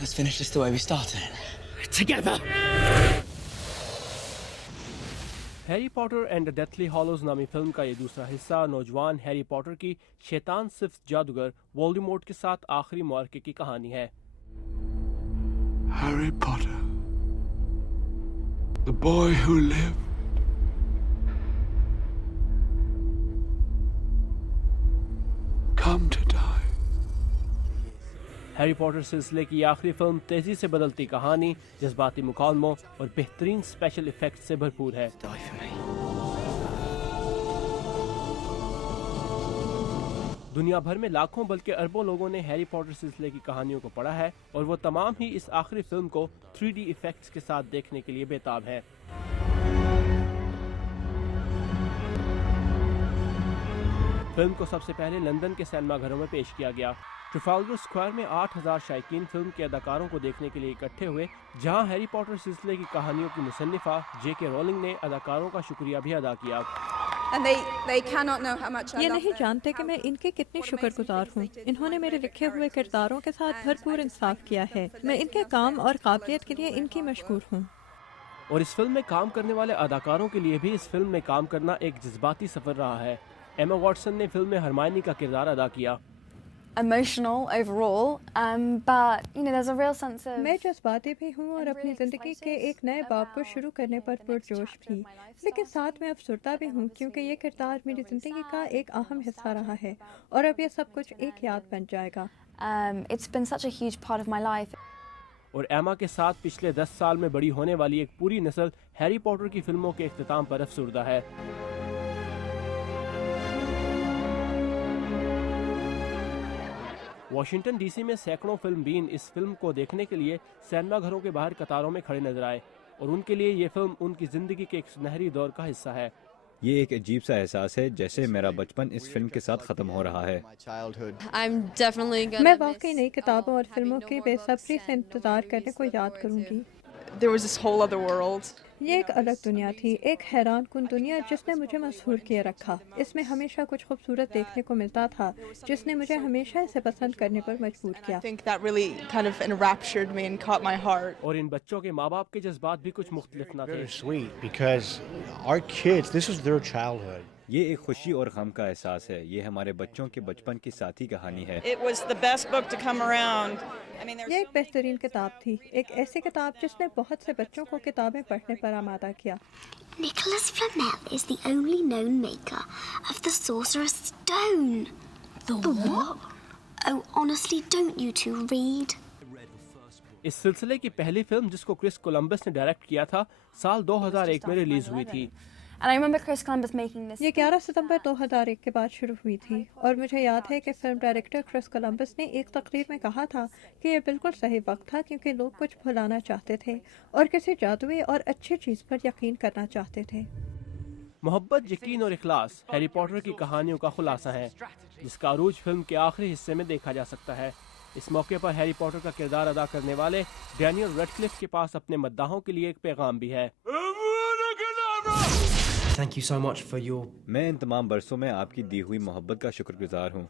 Let's finish this the way we started. Together. Harry Potter and the Deathly Hallows नामी film का ये दूसरा हिस्सा नौजवान हैरी पॉटर की शैतान सिर्फ जादूगर वोल्डेमॉर्ट के साथ आखिरी मुआरके की कहानी है। Harry Potter, the boy who lived, come to die. Harry Potter सिलसिले की आखिरी फिल्म तेजी से बदलती कहानी, जज्बाती मुकालमों और बेहतरीन स्पेशल इफेक्ट्स से भरपूर है। Die for me. दुनिया भर में लाखों बल्कि अरबों लोगों ने हैरी पॉटर सिलसिले की कहानियों को पढ़ा है और वो तमाम ही इस आखिरी फिल्म को 3D इफेक्ट्स के साथ देखने के लिए बेताब हैं। फिल्म को सबसे पहले लंदन के सिनेमा घरों में पेश किया गया। ट्रफाल्गर स्क्वायर में 8000 शायकीन फिल्म के अदाकारों को देखने के लिए इकट्ठे हुए, जहां हैरी पॉटर सिलसिले की कहानियों की मुसन्निफा J.K. रोलिंग ने अदाकारों का शुक्रिया भी अदा किया। ये नहीं जानते कि मैं इनके कितनी शुक्रगुजार हूँ। इन्होंने मेरे लिखे हुए किरदारों के साथ भरपूर इंसाफ किया है। मैं इनके काम और काबिलियत के लिए इनकी मशकूर हूँ। और इस फिल्म में काम करने वाले अदाकारों के लिए भी इस फिल्म में काम करना एक जज्बाती सफर रहा है। एमा वॉटसन ने फिल्म में हरमायनी का किरदार अदा किया। Emotional overall, but you know, there's a real sense of. मैं जज्बाती भी हूँ और अपनी ज़िंदगी के एक नए बाब को शुरू करने पर पुरजोश भी, लेकिन साथ में अफसरदा भी हूँ क्योंकि ये किरदार मेरी ज़िंदगी का एक अहम हिस्सा रहा है और अब ये सब कुछ एक याद बन जाएगा। It's been such a huge part of my life. और एमा के साथ पिछले 10 साल में बड़ी होने वाली एक पूरी नस्ल हैरी पॉटर की फिल्मों के इख्तिताम पर अफसरदा है। वाशिंगटन डीसी में सैकड़ों फिल्म बीन इस फिल्म को देखने के लिए सिनेमा घरों के बाहर कतारों में खड़े नजर आए और उनके लिए ये फिल्म उनकी जिंदगी के एक सुनहरी दौर का हिस्सा है। ये एक अजीब सा एहसास है जैसे मेरा बचपन इस फिल्म के साथ ख़त्म हो रहा है। मैं वाकई नई किताबों और फिल्मों की बेसब्री से इंतजार करने को याद करूंगी। ये एक अलग दुनिया थी, एक हैरान कुन दुनिया जिसने मुझे मशहूर किए रखा। इसमें हमेशा कुछ खूबसूरत देखने को मिलता था जिसने मुझे हमेशा इसे पसंद करने पर मजबूर किया। और इन बच्चों के माँ बाप के जज्बात भी कुछ मुख्तलिफ न थे। ये एक खुशी और गम का एहसास है। ये हमारे बच्चों के बचपन की साथी कहानी है। ये एक बेहतरीन किताब थी, एक ऐसी किताब जिसने बहुत से बच्चों को किताबें पढ़ने पर आमादा किया। Nicholas Flamel is the only known maker of the Sorcerer's Stone. The what? Oh, honestly, don't you two read? इस सिलसिले की पहली फिल्म, जिसको क्रिस कोलंबस ने डायरेक्ट किया था, साल 2001 में रिलीज हुई थी। And I remember Chris Columbus making this. ये 11 सितंबर 2001 के बाद शुरू हुई थी और मुझे याद है कि फिल्म डायरेक्टर क्रिस कोलंबस ने एक तकरीर में कहा था कि ये बिल्कुल सही वक्त था क्योंकि लोग कुछ भुलाना चाहते थे और किसी जादुई और अच्छी चीज़ पर यकीन करना चाहते थे। मोहब्बत, यकीन और इखलास हैरी पॉटर की कहानियों का खुलासा है, जिसका अरूज फिल्म के आखिरी हिस्से में देखा जा सकता है। इस मौके पर हैरी पॉटर का किरदार अदा करने वाले डैनियल रेडक्लिफ के पास अपने मद्दाहों के लिए एक पैगाम भी है। Thank you so much for your. मैं इन तमाम बरसों में आपकी दी हुई मोहब्बत का शुक्रगुजार हूँ।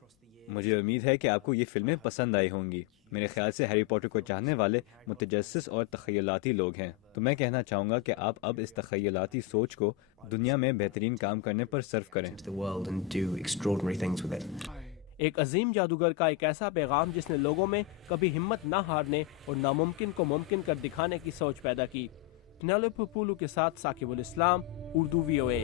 मुझे उम्मीद है कि आपको ये फिल्में पसंद आई होंगी। मेरे ख्याल से हैरी पॉटर को चाहने वाले मुतजस्सिस और तख़य्युलाती लोग हैं, तो मैं कहना चाहूँगा कि आप अब इस तख़य्युलाती सोच को दुनिया में बेहतरीन काम करने पर सर्व करें। The world and do extraordinary things with it. एक अजीम जादूगर का एक ऐसा पैगाम जिसने लोगों में कभी हिम्मत ना हारने और नामुमकिन को मुमकिन कर दिखाने की सोच पैदा की। पेनेलोपे पुलू के साथ साकिब उल इस्लाम, उर्दू VOA।